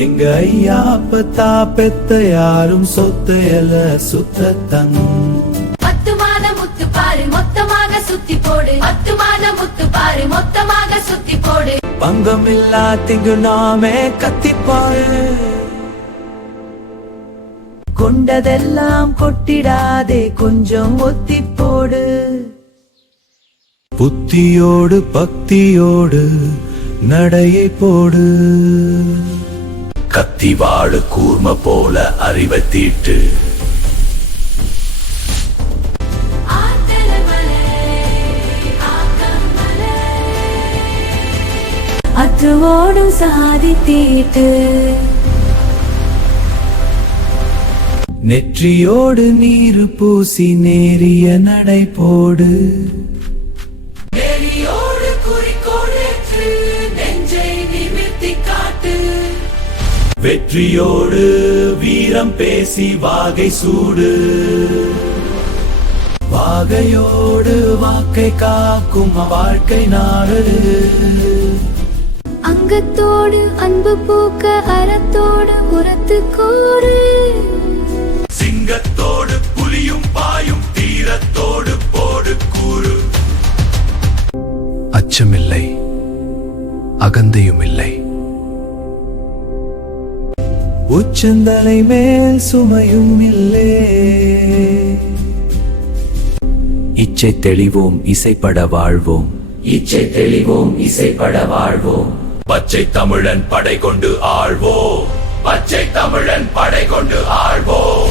எங்க ஐயா அப்பத்தா பெத்த யாரும் சொத்தையல சுத்தத்தங் 10 மாத முத்து பாரு மொத்தமாக சுத்தி போடு 10 மாத முத்து பாரு மொத்தமாக சுத்தி போடு பங்கமில்லா திங்கு நாமே கத்திப்பாரு கொண்டதெல்லாம் கொட்டிடாதே கொஞ்சம் ஒத்தி போடு புத்தியோடு பக்தியோடு நடையை போடு கத்தி வாழு கூர்ம போல அறிவை தீட்டு அத்துவோடும் சாதி தீட்டு நெற்றியோடு நீரு பூசி நேரிய நடை போடு நெறியோடு குறிக்கோளேற்று நெஞ்சை நிமிர்த்தி காட்டு வெற்றியோடு வீரம் பேசி வாகை சூடு வாகையோடு வாக்கை காக்கும் வாழ்க்கை நாடு அங்கத்தோடு அன்பு பூக்க அறத்தோடு உரத்து கூறு சிங்கத்தோடு புலியும் பாயும் தீரத்தோடு போடு கூறு அச்சமில்லை அகந்தையுமில்லை உச்சந்தலை மேல் சுமையும் இல்லை இச்சை தெளிவோம் இசைப்பட வாழ்வோம் இச்சை தெளிவோம் இசைப்பட வாழ்வோம் பச்சை தமிழன் படை கொண்டு ஆழ்வோம் பச்சை தமிழன் படை கொண்டு ஆழ்வோம்